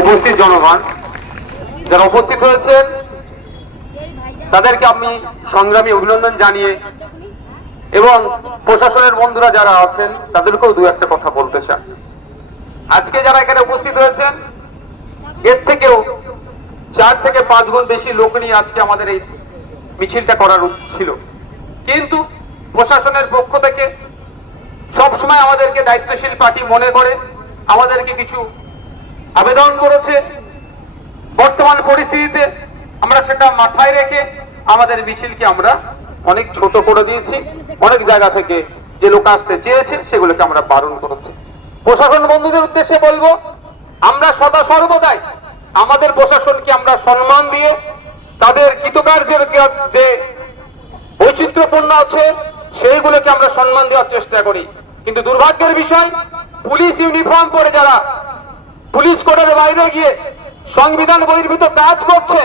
উপস্থিত জনগণ যারা উপস্থিত হয়েছেন, তাদেরকে আমি সংগ্রামী অভিনন্দন জানিয়ে এবং প্রশাসনের বন্ধুরা যারা আছেন, তাদেরকেও দু একটা কথা বলতে চান আজকে যারা এখানে উপস্থিত হয়েছেন, এর থেকেও চার থেকে পাঁচ গুণ বেশি লোক নিয়ে আজকে আমাদের এই মিছিলটা করার ছিল। কিন্তু প্রশাসনের পক্ষ থেকে সবসময় আমাদেরকে দায়িত্বশীল পার্টি মনে করে, আমাদেরকে কিছু আবেদন করেছে। বর্তমান পরিস্থিতিতে আমরা সেটা মাথায় রেখে আমাদের মিছিলকে আমরা অনেক ছোট করে দিয়েছি। অনেক জায়গা থেকে যে লোক আসতে চেয়েছে, সেগুলোকে আমরা বারণ করেছি। প্রশাসন বন্ধুদের উদ্দেশ্যে বলব, আমরা সদা সর্বদাই আমাদের প্রশাসনকে আমরা সম্মান দিয়ে তাদের কৃতকার্যের যে বৈচিত্র্যপূর্ণ আছে, সেইগুলোকে আমরা সম্মান দেওয়ার চেষ্টা করি। কিন্তু দুর্ভাগ্যের বিষয়, পুলিশ ইউনিফর্ম পরে যারা পুলিশ কোর্টের বাইরে গিয়ে সংবিধান বহির্ভূত কাজ করছে,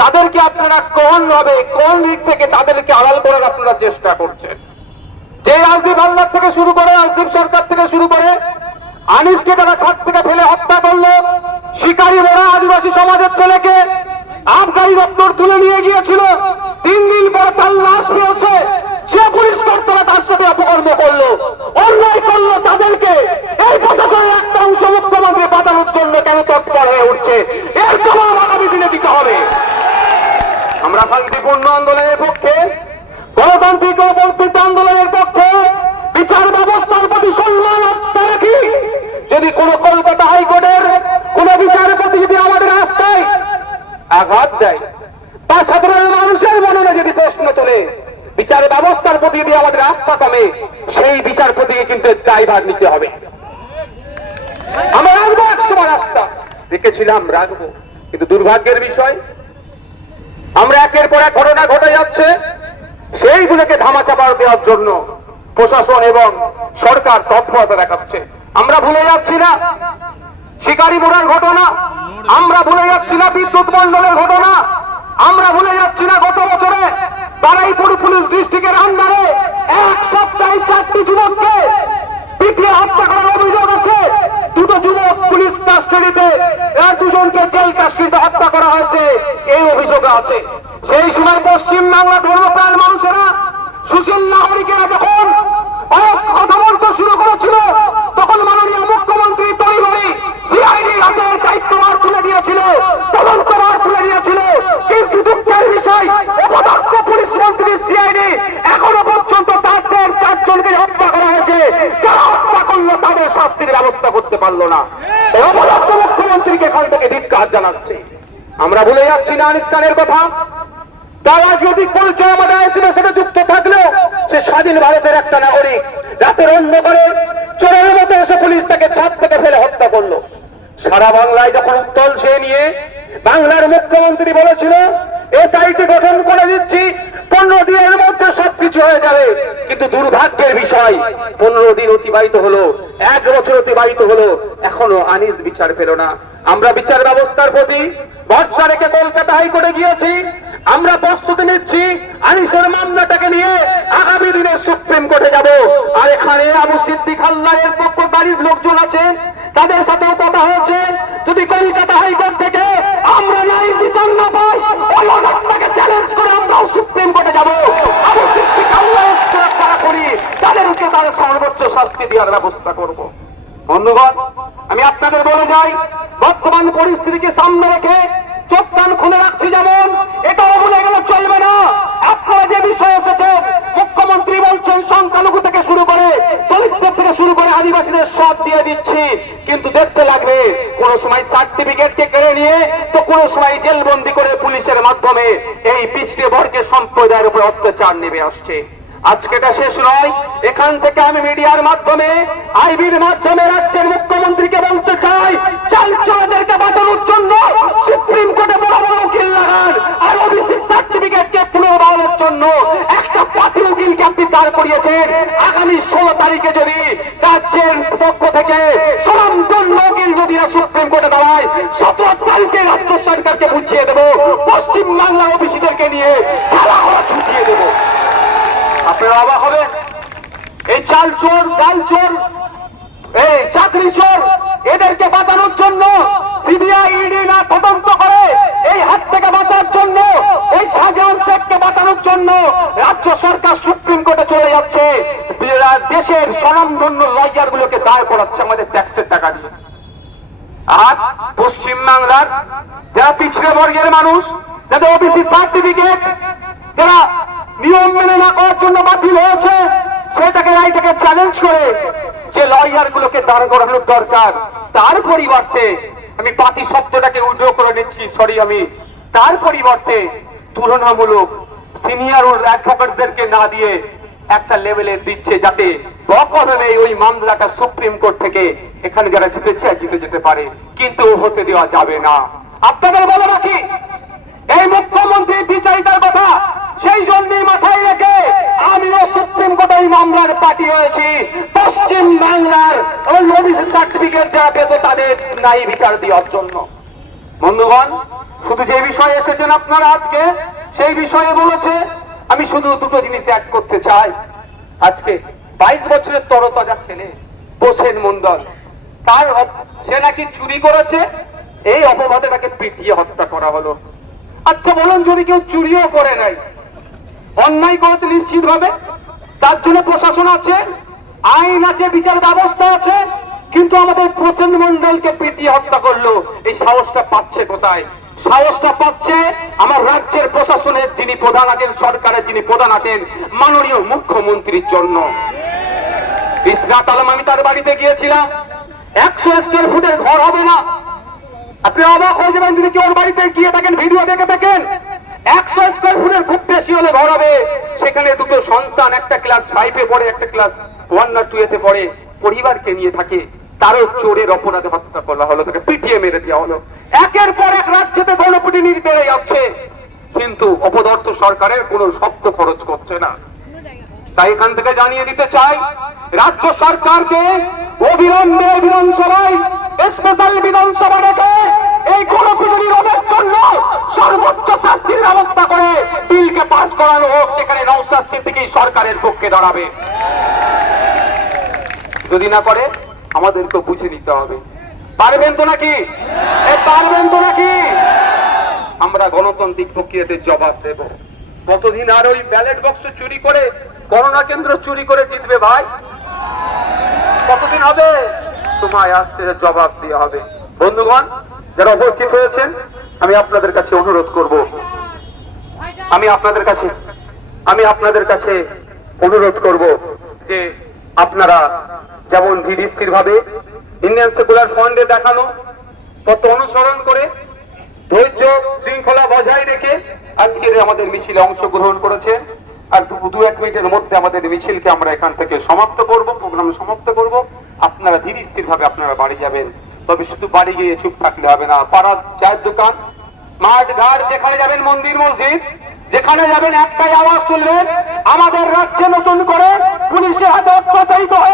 তাদেরকে আপনারা কোন ভাবে, কোন দিক থেকে তাদেরকে আড়াল করার আপনারা চেষ্টা করছেন? যে রাজদীপ হালদার থেকে শুরু করে রাজদীপ সরকার থেকে শুরু করে আনিসকে তারা ছাদ থেকে ফেলে হত্যা করল, শিকারী মোড়া আদিবাসী সমাজের ছেলেকে আবগারি দপ্তর তুলে নিয়ে গিয়েছিল। তিন দিন পরে তার লাশ পেয়েছে। সে পুলিশ কর্তারা তার সাথে অপকর্ম করল, অন্যায় করল তাদেরকে। এই প্রশাসনের একটা অংশ মুখ্যমন্ত্রী কেন তৎপর হয়ে উঠছে। এর আগামী দিনে দিতে হবে। আমরা শান্তিপূর্ণ আন্দোলনের পক্ষে, গণতান্ত্রিক ও বঞ্চিত আন্দোলনের পক্ষে বিচার ব্যবস্থার প্রতি সম্মান রাখি। যদি কোন কলকাতা হাইকোর্টের কোন বিচারপতি যদি আমাদের রাস্তায় আঘাত দেয় বা সাধারণ মানুষের মনে যদি প্রশ্ন তোলে, বিচার ব্যবস্থার প্রতি যদি আমাদের আস্থা কমে, সেই বিচারপতিকে কিন্তু দায়ভার নিতে হবে আমরা রাখব একসময় রাস্তা রেখেছিলাম রাখব। কিন্তু দুর্ভাগ্যের বিষয়, আমরা একের পর এক ঘটনা ঘটে যাচ্ছে, সেইগুলোকে ধামাচাপা দেওয়ার জন্য প্রশাসন এবং সরকার তৎপরতা দেখাচ্ছে। আমরা ভুলে যাচ্ছি না, শিকারী মোড়ার ঘটনা, আমরা ভুলে যাচ্ছি না বিদ্যুৎ মন্ডলের ঘটনা, আমরা ভুলে যাচ্ছি না গত বছরে বারাইপুর পুলিশ ডিস্ট্রিক্টের আন্ডারে এক সপ্তাহে চারটি যুবককে পিটিয়ে হত্যা করার অভিযোগ আছে দুটো যুবক পুলিশ কাস্টাডিতে আর দুজনকে জেল কাস্টাডিতে হত্যা করা হয়েছে এই অভিযোগ আছে। সেই সময় পশ্চিম বাংলা ধর্মপ্রাণ মানুষেরা সুশীল নাগরিকেরা যখন অনেক শুরু করেছিল, তখন মাননীয় মুখ্যমন্ত্রী তৈরি সিআইডি হাতের দায়িত্বভার তুলে দিয়েছিল তদন্তভার তুলে দিয়েছিল। কিন্তু দুঃখের বিষয় অপদক্ষ পুলিশ মন্ত্রী সিআইডি এখনও পর্যন্ত তাদের চারজনকে হত্যা করা হয়েছে। যারা হত্যা করল, তাদের শাস্তির ব্যবস্থা করতে পারল না। মুখ্যমন্ত্রীকে এখান থেকে ধিক্কার জানাচ্ছে। আমরা ভুলে যাচ্ছি না আনিস কথা। তারা যদি পরিচয় আমাদের আইসিনের সাথে যুক্ত থাকলেও, সে স্বাধীন ভারতের একটা নাগরিক, রাতের অন্ধকারে চোরের মতো এসে পুলিশ তাকে ছাদ থেকে ফেলে হত্যা করল। সারা বাংলায় যখন উত্তল সে নিয়ে বাংলার মুখ্যমন্ত্রী বলেছিল, এসআইটি গঠন করে দিচ্ছি, পনেরো দিনের মধ্যে সবকিছু হয়ে যাবে। কিন্তু দুর্ভাগ্যের বিষয়, পনেরো দিন অতিবাহিত হলো, এক বছর অতিবাহিত হলো, এখনও আনিস বিচার পেল না। আমরা বিচার ব্যবস্থার প্রতি ভরসা রেখে কলকাতা হাইকোর্টে গিয়েছি। আমরা প্রস্তুতি নিচ্ছি, আনিসের মামলাটাকে নিয়ে আগামী দিনে সুপ্রিম কোর্টে যাব। আর এখানে আবু সিদ্দিক আল্লাহের পক্ষ বাড়ির লোকজন আছে তাদের সাথেও কথা হয়েছে। যদি কলকাতা হাইকোর্ট থেকে আমরা নাই বিচার না পাই, ওই চ্যালেঞ্জ করে আমরাও সুপ্রিম কোর্টে যাব। আবু সিদ্দিক আল্লাহের যারা করি, তাদেরকে তাদের সর্বোচ্চ শাস্তি দেওয়ার ব্যবস্থা করব। বন্ধুগণ, আমি আপনাদের বলে যাই বর্তমান পরিস্থিতিকে সামনে রেখে চোখ কান খুলে রাখছি যেমন, এটাও ভুলে গেলে চলবে না। আপনারা যে বিষয় এসেছে মুখ্যমন্ত্রী বলছেন, সংখ্যালঘু থেকে শুরু করে দলিতদের থেকে শুরু করে আদিবাসীদের সব দিয়ে দিচ্ছি। কিন্তু দেখতে লাগবে, কোন সময় সার্টিফিকেটকে কেড়ে নিয়ে তো কোন সময় জেলবন্দি করে পুলিশের মাধ্যমে এই পিছিয়ে বর্গের সম্প্রদায়ের উপর অত্যাচার নেমে আসছে। আজকে এটা শেষ নয়। এখান থেকে আমি মিডিয়ার মাধ্যমে, আইবির মাধ্যমে রাজ্যের মুখ্যমন্ত্রীকে বলতে চাই দাঁড় করিয়েছেন আগামী ষোলো তারিখে যদি রাজ্যের পক্ষ থেকে সনামজন উকিল যদি সুপ্রিম কোর্টে দাঁড়ায় সতেরো তারিখে রাজ্য সরকারকে বুঝিয়ে দেবো পশ্চিম বাংলা ওবিসিদেরকে নিয়ে ছুটিয়ে দেবো। আপনারা অবাক হবেন? এই চাল চোর, ডাল চোর, এই চাকরি চোর, এদেরকে বাঁচানোর জন্য সিবিআই ইডি না তদন্ত করে এই হাত থেকে বাঁচার জন্য ওই শাহজাহান শেখকে বাঁচানোর জন্য রাজ্য সরকার সুপ্রিম কোর্টে চলে যাচ্ছে। দেশের স্বনামধন্য লয়ার গুলোকে দাঁড় করাচ্ছে আমাদের ট্যাক্সের টাকা দিয়ে। আর পশ্চিম বাংলার যারা পিছড়ে বর্গের মানুষ, যাদের ওবিসি সার্টিফিকেট যারা নিয়ম মেনে না করার জন্য বাতিল হয়েছে, সেটাকে রাইটাকে চ্যালেঞ্জ করে যে লয়ার গুলোকে দাঁড় করানোর দরকার। তার পরিবর্তে আমি পাতি শব্দটাকে উল্টো করে নিচ্ছি সরি আমি। তার পরিবর্তে তুলনামূলক সিনিয়র অ্যাডভোকেটদেরকে না দিয়ে একটা লেভেলের দিচ্ছে যাতে বকলমে ওই মামলাটা সুপ্রিম কোর্ট থেকে এখানে যারা জিতেছে, জিতে যেতে পারে। কিন্তু হতে দেওয়া যাবে না। আপনাদের বলে রাখি, এই মুখ্যমন্ত্রীর বিচারিতার কথা সেই জন্যই মাথায় রেখে আমিও সুপ্রিম কোর্টে এই মামলার পার্টি হয়েছি। পশ্চিম বাংলার ওই ওবিসি সার্টিফিকেট যারা পেত তাদের নাই বিচার দেওয়ার জন্য। বন্ধুগণ, শুধু যে বিষয়ে এসেছেন আপনারা আজকে সেই বিষয়ে বলেছে, আমি শুধু দুটো জিনিস অ্যাড করতে চাই। আজকে বাইশ বছরের তরতাজা ছেলে, হোসেন মন্ডল। তার সে নাকি চুরি করেছে? এই অপবাদে তাকে পিটিয়ে হত্যা করা হলো। আচ্ছা বলুন, যদি কেউ চুরিও করে নাই, অন্যায় করেছে নিশ্চিত ভাবে তার জন্য প্রশাসন আছে, আইন আছে, বিচার ব্যবস্থা আছে, কিন্তু আমাদের প্রসেন মন্ডলকে পিটিয়ে হত্যা করল। এই সাহসটা পাচ্ছে কোথায়? সাহসটা পাচ্ছে আমার রাজ্যের প্রশাসনের যিনি প্রধান আছেন, সরকারের যিনি প্রধান আছেন, মাননীয় মুখ্যমন্ত্রীর জন্য। ইসরাত আলম, আমি তার বাড়িতে গিয়েছিলাম। একশো স্কোয়ার ফুটের ঘর হবে না। আপনি অবাক হয়ে যাবেন যদি কেউ বাড়িতে গিয়ে থাকেন ভিডিও দেখে থাকেন একশো স্কোয়ার ফুটের খুব বেশি হলে ঘর হবে। সেখানে দুটো সন্তান, একটা ক্লাস ফাইভে পড়ে, একটা ক্লাস ওয়ান না টু এতে পড়ে, পরিবারকে নিয়ে থাকে। তারও চোরের অপরাধে হত্যা করা হলো তাকে পিটিয়ে মেরে দেওয়া হলো। একের পর এক রাজ্যতে গণপিটি বেড়ে যাচ্ছে কিন্তু অপদর্থ সরকারের কোনো শব্দ খরচ করছে না। তাই এখান থেকে জানিয়ে দিতে চাই, রাজ্য সরকারকে অবিলম্বে বিধানসভায় স্পেশাল বিধানসভা রেখে এই গণপিটুনি রোধের জন্য সর্বোচ্চ শাস্তির ব্যবস্থা করে বিলকে পাশ করানো হোক, সেখানে নৌসাদ থেকেই সরকারের পক্ষে দাঁড়াবে। যদি না করে আমাদেরকে বুঝে নিতে হবে। পারবেন তো নাকি? পারবেন তো নাকি? আমরা গণতান্ত্রিক প্রক্রিয়াতে জবাব দেব। কতদিন আর ওই ব্যালট বক্স চুরি করে করোনা কেন্দ্র চুরি করে জিতবে ভাই? কতদিন হবে? সময় আসছে জবাব দিয়ে হবে। বন্ধুগণ, যারা উপস্থিত হয়েছেন, আমি আপনাদের কাছে অনুরোধ করব। আমি আপনাদের কাছে, আমি আপনাদের কাছে অনুরোধ করব যে আপনারা যেমন ধীর স্থির ভাবে ইন্ডিয়ান সেকুলার ফ্রন্টে দেখানো তত অনুসরণ করে, ধৈর্য শৃঙ্খলা বজায় রেখে আজকের আমাদের মিছিলে অংশগ্রহণ করেছেন। আর দু এক মিনিটের মধ্যে আমাদের মিছিলকে আমরা এখান থেকে সমাপ্ত করব, প্রোগ্রাম সমাপ্ত করব। আপনারা ধীর স্থির ভাবে আপনারা বাড়ি যাবেন। তবে শুধু বাড়ি গিয়ে চুপ থাকলে হবে না, পাড়ার চায়ের দোকান, মাঠ, ঘাট, যেখানে যাবেন মন্দির, মসজিদ, যেখানে যাবেন একটাই আওয়াজ তুলবেন, আমাদের রাজ্যে নতুন করে পুলিশের হাতে অত্যাচারিত হয়ে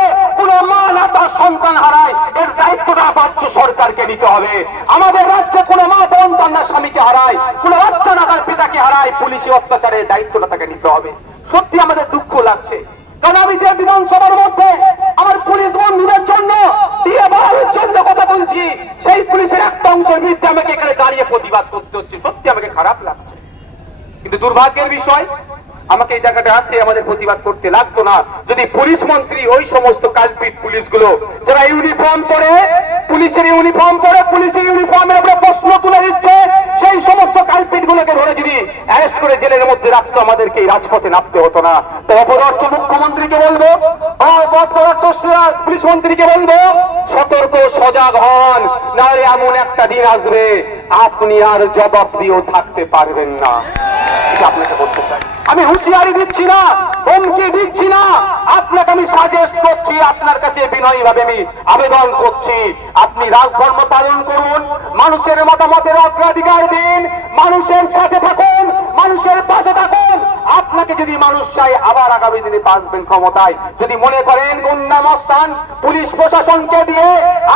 সন্তান হারায়, এর দায়িত্বটা রাজ্য সরকারকে নিতে হবে। আমাদের রাজ্যে কোন মা বোন না স্বামীকে হারায়, কোন বাচ্চা না তার পিতাকে হারায়, পুলিশি অত্যাচারের দায়িত্বটা তাকে নিতে হবে। সত্যি আমাদের দুঃখ লাগছে। কারণ আমি যে বিধানসভার মধ্যে আমার পুলিশ বন্ধুদের জন্য দিয়ে বাড়ানোর জন্য কথা বলছি, সেই পুলিশের একটা অংশের বিরুদ্ধে আমাকে এখানে দাঁড়িয়ে প্রতিবাদ করতে হচ্ছে। সত্যি আমাকে খারাপ লাগছে। কিন্তু দুর্ভাগ্যের বিষয় আমাকে এই জায়গাটা আসে, আমাদের প্রতিবাদ করতে লাগতো না। যদি পুলিশ মন্ত্রী ওই সমস্ত কালপিট পুলিশগুলো, যারা ইউনিফর্ম পরে, পুলিশের ইউনিফর্ম পরে, পুলিশের ইউনিফর্মের উপরে প্রশ্ন তুলে দিচ্ছে, সেই সমস্ত কালপিট গুলোকে ধরে যদি অ্যারেস্ট করে জেলের মধ্যে রাখতো, আমাদেরকে এই রাজপথে নামতে হতো না। তো অপদার্থ মুখ্যমন্ত্রীকে বলব পুলিশ মন্ত্রীকে বলব, সতর্ক, সজাগ হন, নাহলে এমন একটা দিন আসবে, আপনি আর জবাব দিয়েও থাকতে পারবেন না। এটা আপনাকে বলতে চাই। আমি হুঁশিয়ারি দিচ্ছি না, হুমকি দিচ্ছি না। আপনাকে আমি সাজেস্ট করছি, আপনার কাছে বিনয়ী ভাবে আমি আবেদন করছি। আপনি রাজধর্ম পালন করুন, মানুষের মতামতের অগ্রাধিকার দিন, মানুষের সাথে থাকুন, মানুষের পাশে থাকুন। আপনাকে যদি মানুষ চাই আবার আগামী দিনে বাঁচবেন ক্ষমতায়। যদি মনে করেন গুন্ডামস্থান পুলিশ প্রশাসনকে দিয়ে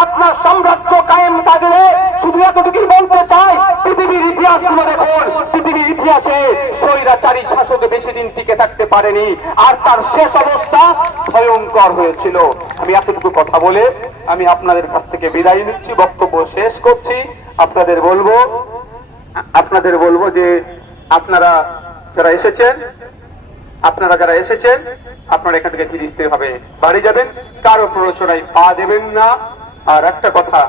আপনার সাম্রাজ্য কায়েম থাকবে শুধু এতটুকুই বলতে চাই, পৃথিবীর ইতিহাসগুলো দেখুন ইতিহাসে স্বৈরাচারী অন্তত বেশি দিন টিকে থাকতে পারেনি, আর তার শেষ অবস্থা ভয়ঙ্কর হয়েছিল। আমি এতটুকু কথা বলে আমি আপনাদের কাছ থেকে বিদায় নিচ্ছি, বক্তব্য শেষ করছি। আপনাদের বলব আপনাদের বলব যে আপনারা যারা এসেছেন, আপনারা যারা এসেছেন, আপনারা এখান থেকে ফিরিস্তে হবে বাড়ি যাবেন, কারও প্ররোচনায় পা দেবেন না। আর একটা কথা,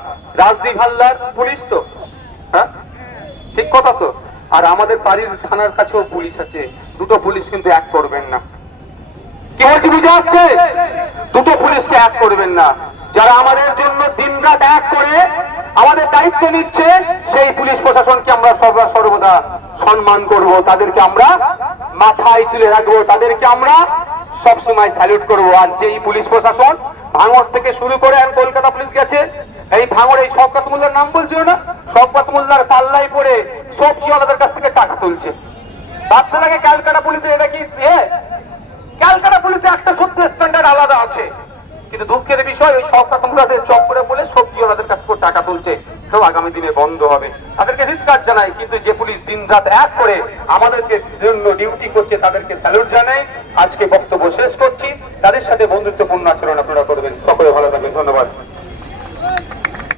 রাজদীপ হাল্লার পুলিশ তো? হ্যাঁ? ঠিক কথা তো? আর আমাদের বাড়ির থানার কাছেও পুলিশ আছে। দুটো পুলিশ কিন্তু এক করবেন না। কি বলছি, বুঝে আসছে? দুটো পুলিশকে এক করবেন না। যারা আমাদের জন্য দিনরাত এক করে আমাদের দায়িত্ব নিচ্ছে, সেই পুলিশ প্রশাসনকে আমরা সর্বদা সর্বদা সম্মান করব। তাদেরকে আমরা মাথায় তুলে রাখব। তাদেরকে আমরা সবসময় স্যালুট করব। আর যেই পুলিশ প্রশাসন ভাঙর থেকে শুরু করে আর কলকাতা পুলিশ গেছে, এই ভাঙর এই শওকত মোল্লার নাম বলছিল না? শওকত মোল্লার পাল্লাই পড়ে সবজিওয়ালাদের কাছ থেকে টাকা তুলছে। ভাবতে লাগে ক্যালকাটা পুলিশে এটা কি ক্যালকাটা পুলিশে একটা সত্য স্ট্যান্ডার্ড আলাদা আছে। কিন্তু দুঃখের বিষয়, ওই সরকার তোমরাদের চক্করে বলে সবজি ওনাদের কাছ থেকে টাকা তুলছে। সেও আগামী দিনে বন্ধ হবে। তাদেরকে ধিৎকার জানাই, কিন্তু যে পুলিশ দিন রাত এক করে আমাদেরকে জন্য ডিউটি করছে, তাদেরকে স্যালুট জানাই। আজকে বক্তব্য শেষ করছি। তাদের সাথে বন্ধুত্বপূর্ণ আচরণ আপনারা করবেন।